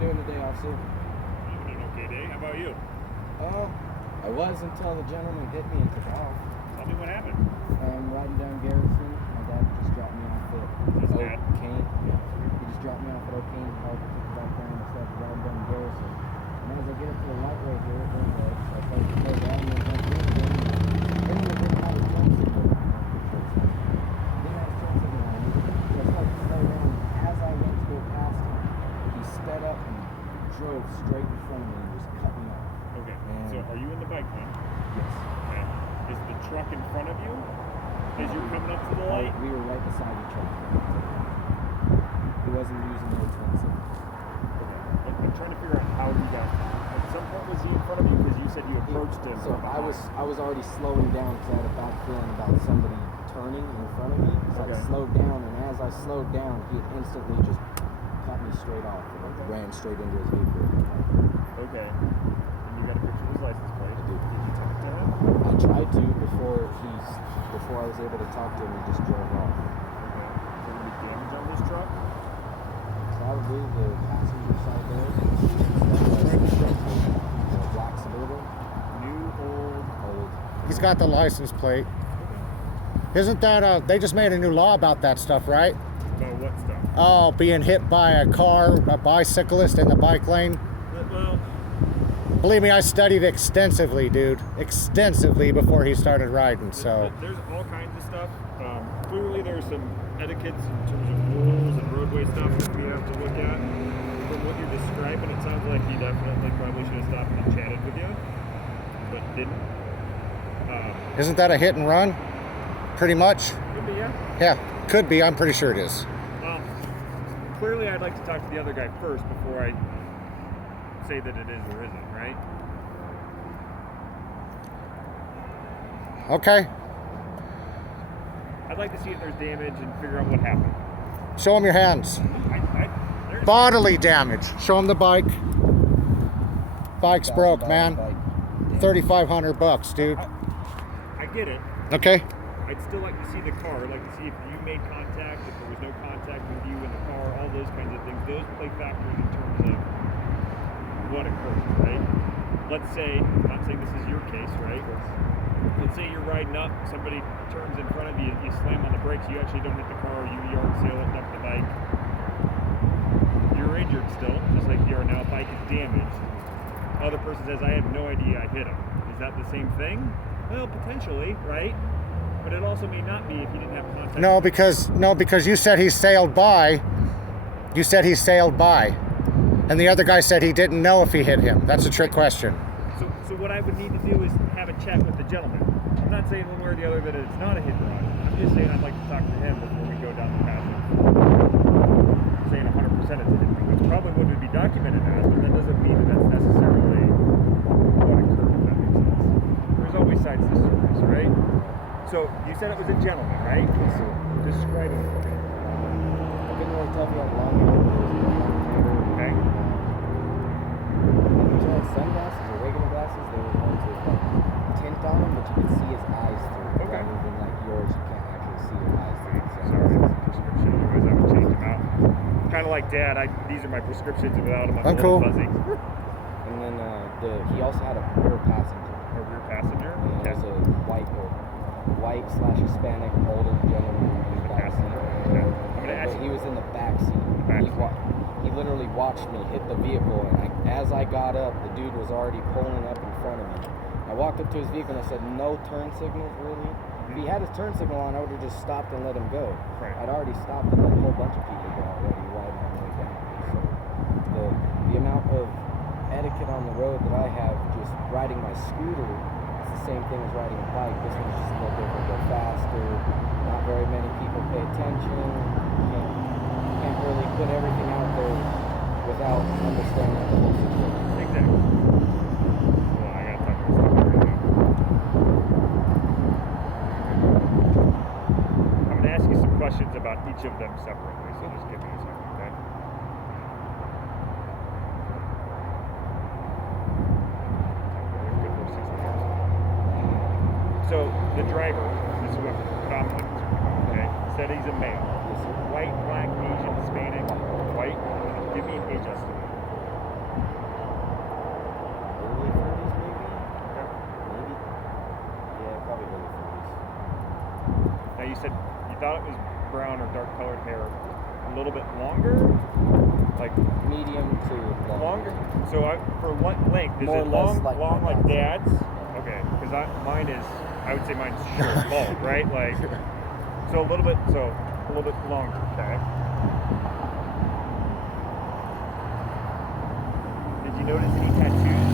you doing today, officer? Having an okay day. How about you? I was until the gentleman hit me and took off. Tell me what happened. I'm riding down Garrison. My dad just dropped me off at O'Kane. He just dropped me off at O'Kane Park, took me back down and started riding down Garrison. And as I get up to the light right here, there's red. So I started to slow down and I went in again. Then I didn't have his turn signal on. Didn't have his turn signal on. So I started to slow down. As I went to go past him, he sped up and drove straight in front of me and just cut me off. Okay. So are you in the bike lane? Yes. Okay. Is the truck in front of you? As you're coming up to the light? We were right beside each other. He wasn't using no turn signal. Okay. I'm trying to figure out how you got. At some point was he in front of you because you said you approached him? So I was already slowing down because I had a bad feeling about somebody turning in front of me. So I slowed down, and as I slowed down, he had instantly just cut me straight off and ran straight into his vehicle. Okay. And you got a picture of his license plate? I did. Did you talk to him? I tried to before I was able to talk to him. He just drove off. Okay. Is there any damage on this truck? Probably the passenger side door. The black Suburban. New, old? He's got the license plate. Isn't that, they just made a new law about that stuff, right? About what stuff? Oh, being hit by a car, a bicyclist in the bike lane. Well, Believe me, I studied extensively, dude. Extensively before he started riding, so. there's all kinds of stuff. Clearly there's some etiquettes in terms of rules and roadway stuff that we have to look at. From what you're describing, it sounds like he definitely probably should have stopped and chatted with you, but didn't. Isn't that a hit and run? Pretty much? Could be, yeah. Yeah, could be. I'm pretty sure it is. Clearly I'd like to talk to the other guy first before I say that it is or isn't, right? Okay. I'd like to see if there's damage and figure out what happened. Show him your hands. There's Bodily damage. Show him the bike. Bike's broke, man. $3,500, dude. I get it. Okay. I'd still like to see the car. I'd like to see if you made contact, if there was no contact with you in the car, all those kinds of things. Those play factors in terms of what occurred, right? Let's say, I'm not saying this is your case, right? Let's say you're riding up, somebody turns in front of you, you slam on the brakes, you actually don't hit the car, you yard sail it up the bike. You're injured still, just like you are now, bike is damaged. Other person says, I have no idea I hit him. Is that the same thing? Well, potentially, right? But it also may not be if you didn't have contact. No, because you said he sailed by. You said he sailed by. And the other guy said he didn't know if he hit him. That's a trick question. So what I would need to do is have a chat with the gentleman. I'm not saying one way or the other that it's not a hit and run. I'm just saying I'd like to talk to him before we go down the path of saying 100% it's a hit and run, which probably would be documented as, but that doesn't mean that that's necessarily what occurred, if that makes sense. There's always sides to the stories, right? So you said it was a gentleman, right? Yes, sir. Describe it for me. I couldn't really tell if he had long hair or Okay. he had sunglasses or regular glasses. They were ones with like tint on them, but you could see his eyes through. Okay. Rather than like yours, you can't actually see your eyes through. Sorry, prescription. Otherwise, I would change them out. Kind of like Dad. These are my prescriptions, and without them, I'm a little cool. fuzzy. And then he also had a rear passenger. A rear passenger. And it was a white/Hispanic older gentleman in the back seat. Okay. I'm gonna ask But you. he was in the back seat. Back He, seat. he literally watched me hit the vehicle, and as I got up, the dude was already pulling up in front of me. I walked up to his vehicle and I said, "No turn signals, really?" If he had his turn signal on, I would have just stopped and let him go. Right. I'd already stopped and let a whole bunch of people go already riding on the way down. So the amount of etiquette on the road that I have just riding my scooter, it's the same thing as riding a bike. This one's just a little different, go faster. Not very many people pay attention. Can't really put everything out there without understanding the whole situation. Exactly. Well, I gotta talk to this stuff right now. I'm gonna ask you some questions about each of them separately, so just give me a second, okay? Good for 60 years. So the driver, this is what predominantly, okay, said he's a male. Yes, sir. White, black, Asian, Hispanic, white. Give me an age estimate. thought it was brown or dark colored hair, a little bit longer, like Medium to longer. So for length, is More it or less long like like my dad's? Okay, because mine is, I would say mine's short, bald, right? Like, so a little bit longer. Okay. Did you notice any tattoos?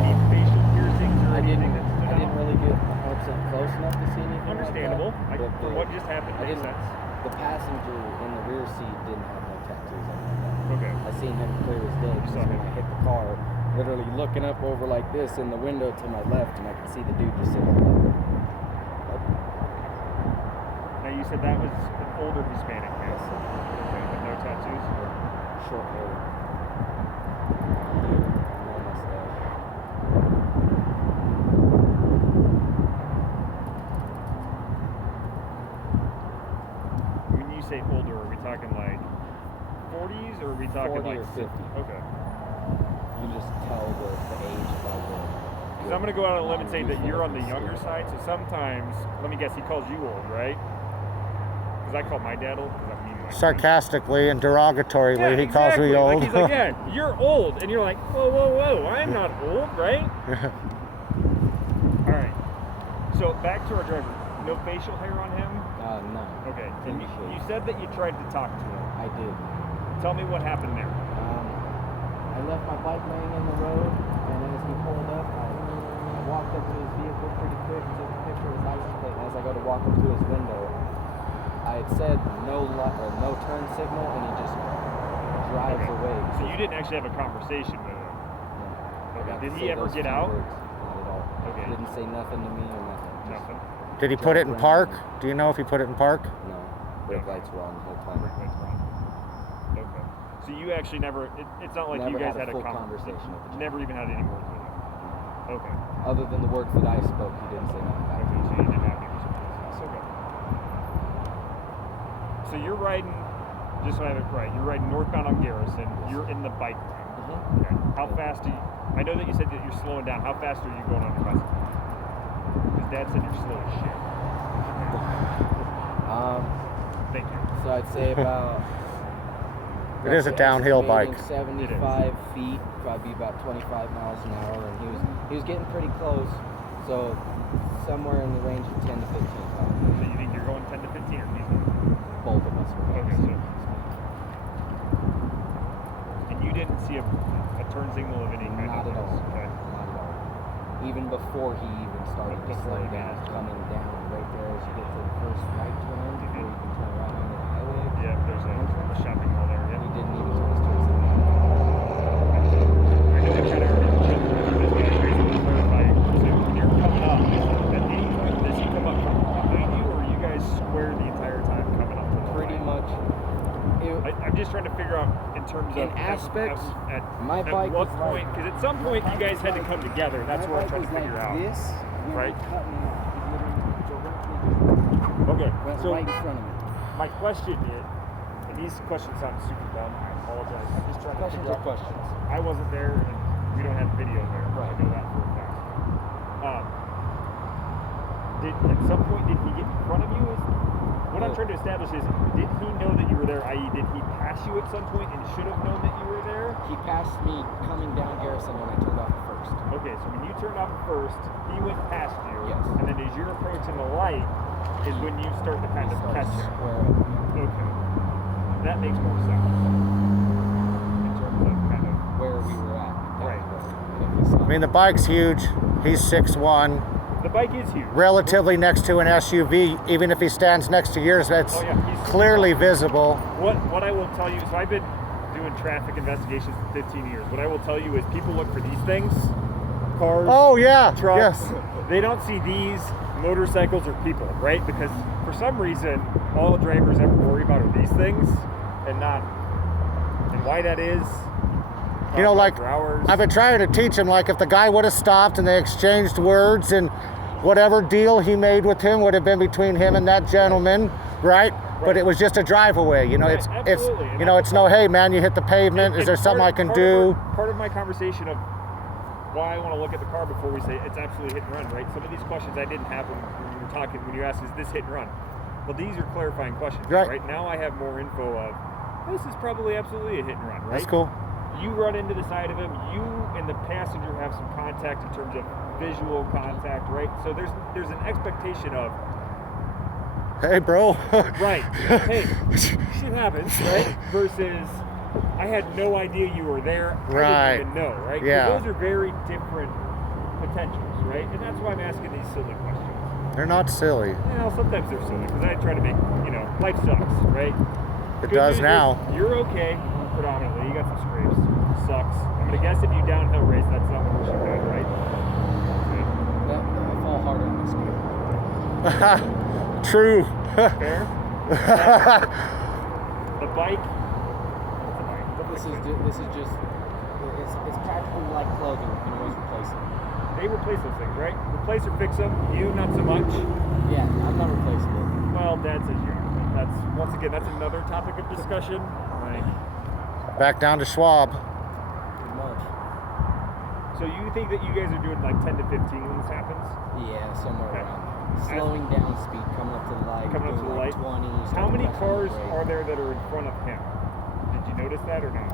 Any facial piercings or anything that stood I out? didn't really get 100% close enough to see anything. Understandable. Like that, For what just happened, I makes didn't. sense. The passenger in the rear seat didn't have no tattoos on that. Okay. I seen him clear as day. You saw When him. I hit the car, literally looking up over like this in the window to my left, and I could see the dude just sitting on the left. Now you said that was an older Hispanic man. Yes, sir. Okay, but no tattoos? Short hair. No mustache. When you say older, are we talking like 40s or are we talking 40 like or 50. Okay. You just tell the age by the. Because I'm going to go out on a limb and say that you're on the younger side, so sometimes, let me guess, he calls you old, right? Because I call my dad old because I'm mean like Sarcastically and derogatorily, yeah, he calls exactly. me old. Like he's like, yeah, you're old. And you're like, whoa, I'm not old, right? All right. So back to our driver. No facial hair on him? No. Okay. Clean And you shave. said that you tried to talk to him. I did. Tell me what happened there. I left my bike laying in the road, and as he pulled up, I walked up to his vehicle pretty quick, took a picture of his license plate, and as I go to walk up to his window, I had said no turn signal, and he just drives Okay. away. So you didn't actually have a conversation with him. Yeah. Okay. Got Did to he say ever those get few out? words. Not at all. Okay. Didn't say nothing to me or nothing. Nothing. Did he put it in park? Do you know if he put it in park? No. Brake lights were on the whole time. Brake lights were on. Okay. So you actually never, it's not like Never you guys had a had full a conversation with the Never even had any words with him. Okay. Other than the words that I spoke, he didn't say nothing back. Okay, so you didn't have any response. That's okay. So you're riding, just so I have it right, you're riding northbound on Garrison. Yes. You're in the bike lane. Mm-hmm. Okay. How fast do you, I know that you said that you're slowing down. How fast are you going on the bicycle? Because Dad said you're slow as shit. Thank you. So I'd say about. It is a downhill bike. 75 feet, probably about 25 miles an hour, and he was getting pretty close. So somewhere in the range of 10 to 15 miles. So you think you're going 10 to 15 or he's going? Both of us were going. Okay, so. And you didn't see a turn signal of any kind? Not at all. Okay. Not at all. Even before he even started to Before slow he down, managed to- coming down right there as you get to the first right turn before you can turn right onto the highway. Yeah, there's a shopping mall there. He Yeah. didn't even turn his turn signal on. I know I kind of already mentioned this, but I just want to clarify. So when you're coming up, at any point does he come up from behind you, or are you guys square the entire time coming up to the Pretty line? much. I'm just trying to figure out in terms In of aspects, at my bike what was point, like- because at some point you guys had to come together. That's what I'm trying to figure out. This, Right. Went Okay, so right in front of me. my question is, and these questions sound super dumb. I apologize. I'm just trying to Questions figure are out questions. I wasn't there, and we don't have video there. Right. I know that for a fact. At some point, did he get in front of you? What I'm trying to establish is, did he know that you were there? I.e., did he pass you at some point and should have known that you were there? He passed me coming down Garrison when I turned off at first. Okay, so when you turned off at first, he went past you. Yes. And then as you're approaching the light, is when you start to kind of Started catch him. square up Okay. That makes more sense. In terms of kind of. where we were at. Right. I mean, the bike's huge. He's 6'1", The bike is huge. relatively next to an SUV. Even if he stands next to yours, that's Oh, yeah, he's super clearly tall. visible. What I will tell you, so I've been doing traffic investigations for 15 years. What I will tell you is people look for these things, cars, Oh yeah, trucks. yes. They don't see these motorcycles or people, right? Because for some reason, all drivers ever worry about are these things and not, and why that is. You know, like, for hours. I've been trying to teach him, like, if the guy would have stopped and they exchanged words, and whatever deal he made with him would have been between him and that gentleman, right? But it was just a drive away, you know. Right, it's absolutely. And you know, that's it's no, hey man, you hit the pavement. Is And there something I can do? Part of my conversation of why I want to look at the car before we say it's absolutely hit and run, right? Some of these questions I didn't have when you were talking, when you asked, is this hit and run? Well, these are clarifying questions, Right. right? Now I have more info of this is probably absolutely a hit and run, right? That's cool. You run into the side of him. You and the passenger have some contact in terms of visual contact, right? So there's an expectation of Hey, bro. right. Hey, shit happens, right? Versus I had no idea you were there. Right. I didn't even know, right? 'Cause Yeah. those are very different potentials, right? And that's why I'm asking these silly questions. They're not silly. Well, sometimes they're silly because I try to make, life sucks, right? It Good does news now. is you're okay, predominantly. You got some scrapes. Sucks. I'm going to guess if you downhill race, that's not what you should have, right? I fall hard on this game. True. Fair? The bike. It's a bike. This is just it's practically like clothing. You can always replace it. They replace those things, right? Replace or fix them. You, not so much. Yeah, I'm not replacing it. Well, Dad says you. That's, once again, that's another topic of discussion. Like, Back down to Schwab. Pretty much. so you think that you guys are doing like 10 to 15 when this happens? Yeah, somewhere Okay. around. Slowing down speed, coming up to the light, Coming up to doing the like light. 20. How many pressing the cars brake. are there that are in front of him? Did you notice that or not?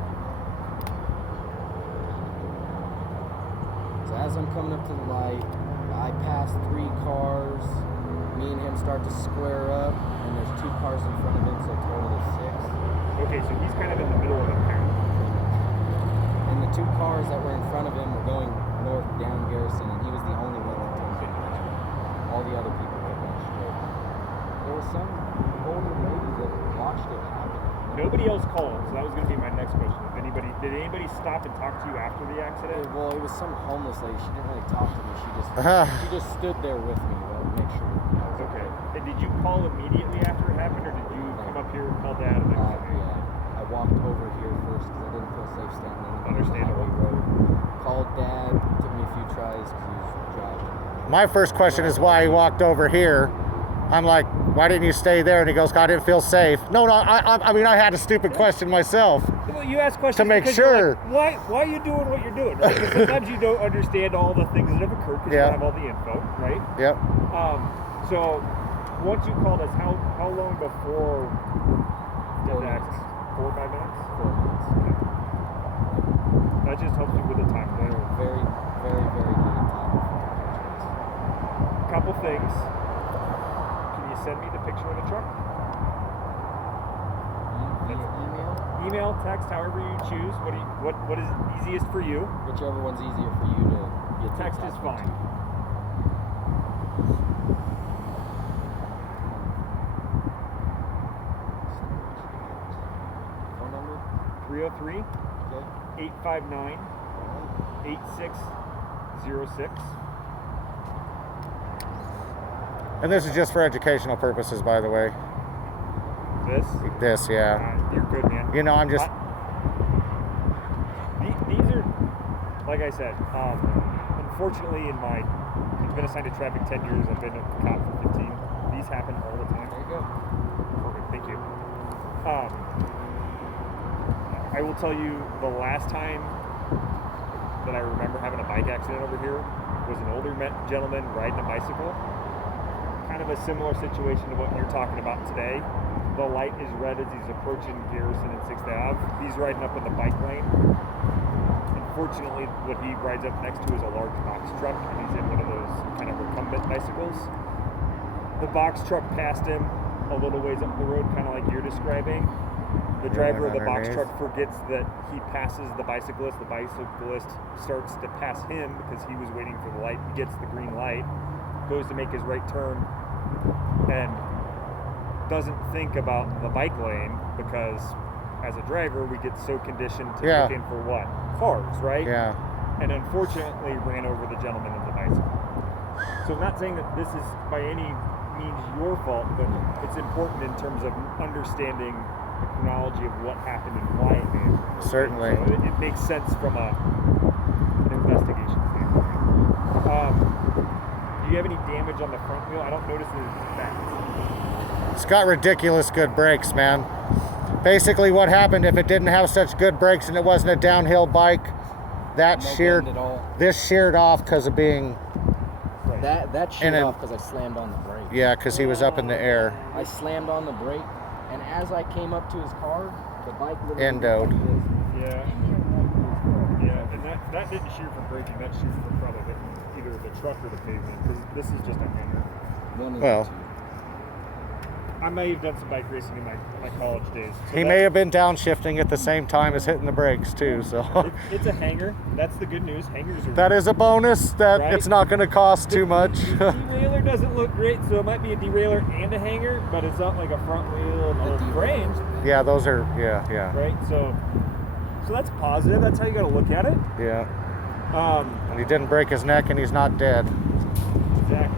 So as I'm coming up to the light, I pass 3 cars. Me and him start to square up, and there's 2 cars in front of him, so total of 6. Okay, so he's kind of in the middle of the pack. And the 2 cars that were in front of him were going north down Garrison, and he was the only one that turned left. All the other people kept going straight. There was some older lady that watched it happen. Nobody else called, so that was going to be my next question. Did anybody stop and talk to you after the accident? Well, it was some homeless lady. She didn't really talk to me. She just stood there with me to make sure. Okay. And did you call immediately after it happened, or did you come up here and call Dad? And Yeah, I walked over here first because I didn't feel safe standing on the Understandable. highway road. Called Dad. Took me a few tries because he was driving. My first question is why he walked over here. I'm like, why didn't you stay there? And he goes, I didn't feel safe. No, I mean, I had a stupid question myself. Well, you ask questions To make because you're sure. like, why are you doing what you're doing? Right? Because sometimes you don't understand all the things that have occurred because you Yeah. don't have all the info, right? Yep. So once you called us, how long before did 4 the minutes. accident? 4 or 5 minutes? 4 minutes. That just helps you with the time. They were very, very, very good at time. Couple things. Can you send me the picture of the truck? Email, Email, text, however you choose. What is easiest for you? whichever one's easier for you to get. to Text is tap fine. into. Phone number? 303 Okay. 859 8606. And this is just for educational purposes, by the way. This? Yeah. You're good, man. You know, I'm just. These are, like I said, unfortunately, I've been assigned to traffic 10 years. I've been a cop for 15. These happen all the time. There you go. Perfect. Thank you. I will tell you the last time that I remember having a bike accident over here was an older gentleman riding a bicycle. Kind of a similar situation to what you're talking about today. The light is red as he's approaching Garrison and 6th Ave. He's riding up in the bike lane. Unfortunately, what he rides up next to is a large box truck, and he's in one of those kind of recumbent bicycles. The box truck passed him a little ways up the road, kind of like you're describing. The driver of the box underneath. truck forgets that he passes the bicyclist. The bicyclist starts to pass him because he was waiting for the light. He gets the green light, goes to make his right turn, and doesn't think about the bike lane because as a driver we get so conditioned to Yeah. looking for what? Cars, right? Yeah. And unfortunately ran over the gentleman in the bicycle. So I'm not saying that this is by any means your fault, but it's important in terms of understanding the chronology of what happened and why it may have happened. Certainly. So it makes sense from an investigation standpoint. Do you have any damage on the front wheel? I don't notice that it's bad. It's got ridiculous good brakes, man. Basically, what happened if it didn't have such good brakes and it wasn't a downhill bike, that No sheared. bend at all. This sheared off because of being Right. That shut And then- off because I slammed on the brake. Yeah, because he was up in the air. I slammed on the brake, and as I came up to his car, the bike literally Endoed. went like this. Yeah. And he went right through his car. Yeah, and that didn't shoot from braking. That shoots from probably either the truck or the pavement. Because this is just a hanger. We'll need Well. to. I may have done some bike racing in my college days. So He may have been downshifting at the same time as hitting the brakes too. So It's a hanger. That's the good news. Hangers are. that is a bonus. That Right. it's not going to cost too much. The derailleur doesn't look great, so it might be a derailleur and a hanger, but it's not like a front wheel The or derailleur. Yeah, frames, those are. Yeah. right? So that's positive. That's how you got to look at it. And he didn't break his neck, and he's not dead. Exactly.